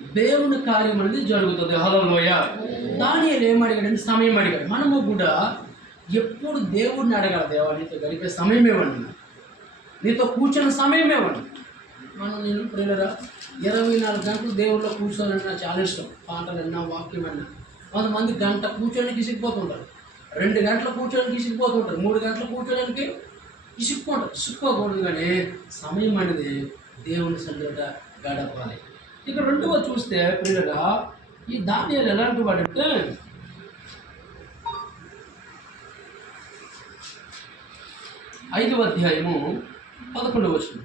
దేవుని కార్యం అనేది జరుగుతుంది. హల్లెలూయా. దానియేలు ఏం అడిగాడు? సమయం అడిగాడు. మనము కూడా ఎప్పుడు దేవుడిని అడగాలి, దేవా నీతో గడిపే సమయం ఇవ్వండి, నీతో కూర్చున్న సమయం ఇవ్వండి. నేను ప్రియులరా 24 గంటలు దేవుడిలో కూర్చోవాలంటే నాకు చాలా ఇష్టం. పాటలు విన్నా, వాక్యం విన్నా. కొంతమంది గంట కూర్చోడానికి ఇసిగిపోతుంటారు, 2 గంటలు కూర్చోడానికి ఇసిగిపోతుంటారు, 3 గంటలు కూర్చోడానికి ఇసుక్కోకూడదు. కానీ సమయం అనేది దేవుని సన్నిధిట గడపాలి. ఇక రెండవ చూస్తే ప్రియులరా, ఈ దానియేలు ఎలాంటి వాడంటే 5వ అధ్యాయము 11వ వచనం.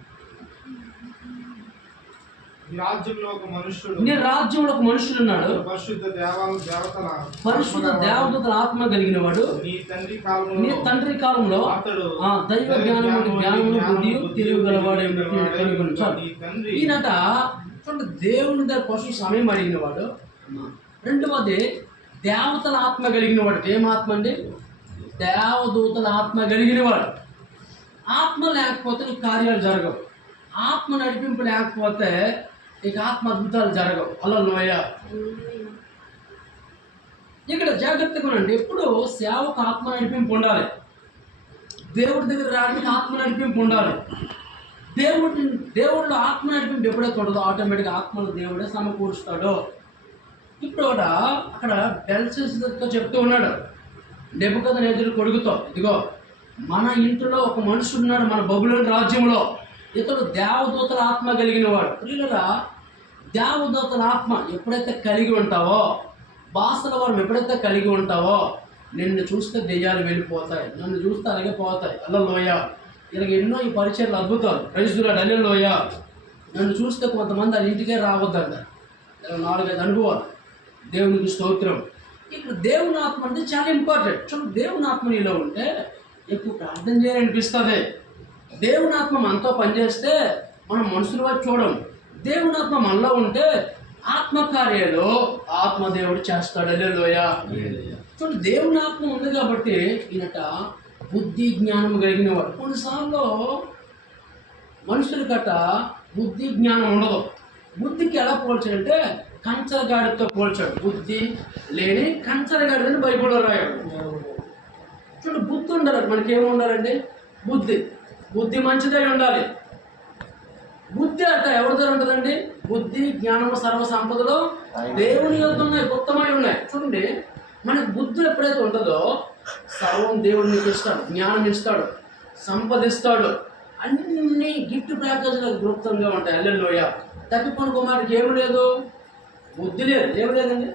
నీ రాజ్యంలో ఒక మనుషుడు ఉన్నాడు, పరిశుద్ధ దేవదూతల ఆత్మ కలిగిన వాడు. నీ తండ్రి కాలంలో దైవ జ్ఞానమును బుద్ధి తెలివి గలవాడు. ఈయనట చూడండి, దేవుని దగ్గర కోసం సమయం అడిగిన వాడు. రెండవది దేవతల ఆత్మ కలిగిన వాడు. ఏం ఆత్మ అండి? దేవదూతల ఆత్మ కలిగిన వాడు. ఆత్మ లేకపోతే నీకు కార్యాలు జరగవు. ఆత్మ నడిపింపు లేకపోతే నీకు ఆత్మ అద్భుతాలు జరగవు. హల్లెలూయా. ఇక్కడ జాగ్రత్తగా ఉండండి. ఎప్పుడు సేవకు ఆత్మ నడిపింపు ఉండాలి. దేవుడి దగ్గర రావడానికి ఆత్మ నడిపింపు ఉండాలి. దేవుడిలో ఆత్మ నడిపింపు ఎప్పుడైతే ఉండదో ఆటోమేటిక్గా ఆత్మను దేవుడే సమకూరుస్తాడు. ఇప్పుడు కూడా అక్కడ బెల్షస్సరుతో చెప్తూ ఉన్నాడు, నెబుకద్నెజరు కొడుకుతో, ఇదిగో మన ఇంటిలో ఒక మనుషుడు ఉన్నాడు మన బబులోను రాజ్యంలో, ఇతడు దేవదూతల ఆత్మ కలిగిన వాడు. ప్రియులరా, దేవదూతల ఆత్మ ఎప్పుడైతే కలిగి ఉంటావో, భాషల వరం ఎప్పుడైతే కలిగి ఉంటావో, నిన్ను చూస్తే దెయ్యాలు వెళ్ళిపోతాయి, నన్ను చూస్తే అలాగే పోతాయి. హల్లెలూయా. ఇలాగ ఎన్నో ఈ పరిచయాలు అద్భుతాలు. Praise the lord. హల్లెలూయా. నన్ను చూస్తే కొంతమంది వాళ్ళ ఇంటికే రావద్దంట. 4-5 అనుభవాలు. దేవునికి స్తోత్రం. ఇక్కడ దేవుని ఆత్మ అంటే చాలా ఇంపార్టెంట్. చూడండి, దేవుని ఆత్మ నీలో ఉంటే ఎక్కువ ప్రార్థన చేయాలనిపిస్తుంది. దేవుని ఆత్మ మనతో పనిచేస్తే మనం మనుషుల వైపు చూడం. దేవుని ఆత్మ మనలో ఉంటే ఆత్మకార్యాలు ఆత్మదేవుడు చేస్తాడు. హల్లెలూయా. చూడండి, దేవుని ఆత్మ ఉంది కాబట్టి ఈయనట బుద్ధి జ్ఞానం కలిగిన వాడు. కొన్నిసార్లు మనుషుల గట బుద్ధి జ్ఞానం ఉండదు. బుద్ధికి ఎలా పోల్చాడంటే కంచరగాడితో పోల్చాడు. బుద్ధి లేని కంచరగాడిని బైబిల్లో రాయాడు. చూడండి, బుద్ధి ఉండాలి. మనకేమి ఉండాలండి? బుద్ధి మంచిదై ఉండాలి. బుద్ధి అట ఎవరి దగ్గర ఉంటుందండి? బుద్ధి జ్ఞానము సర్వ సంపదలు దేవుని యొద్ద ఉన్నాయి, గుప్తమై ఉన్నాయి. చూడండి, మనకి బుద్ధి ఎప్పుడైతే ఉంటుందో సర్వం దేవుడు నీకు ఇస్తాడు, జ్ఞానం ఇస్తాడు, సంపదిస్తాడు, అన్ని గిఫ్ట్ ప్యాకేజీలకు గుప్తంగా ఉంటాయి. హల్లెలూయా. తప్పిపోనుకో మాటకి ఏమి లేదు, బుద్ధి లేదు. ఏమి లేదండి?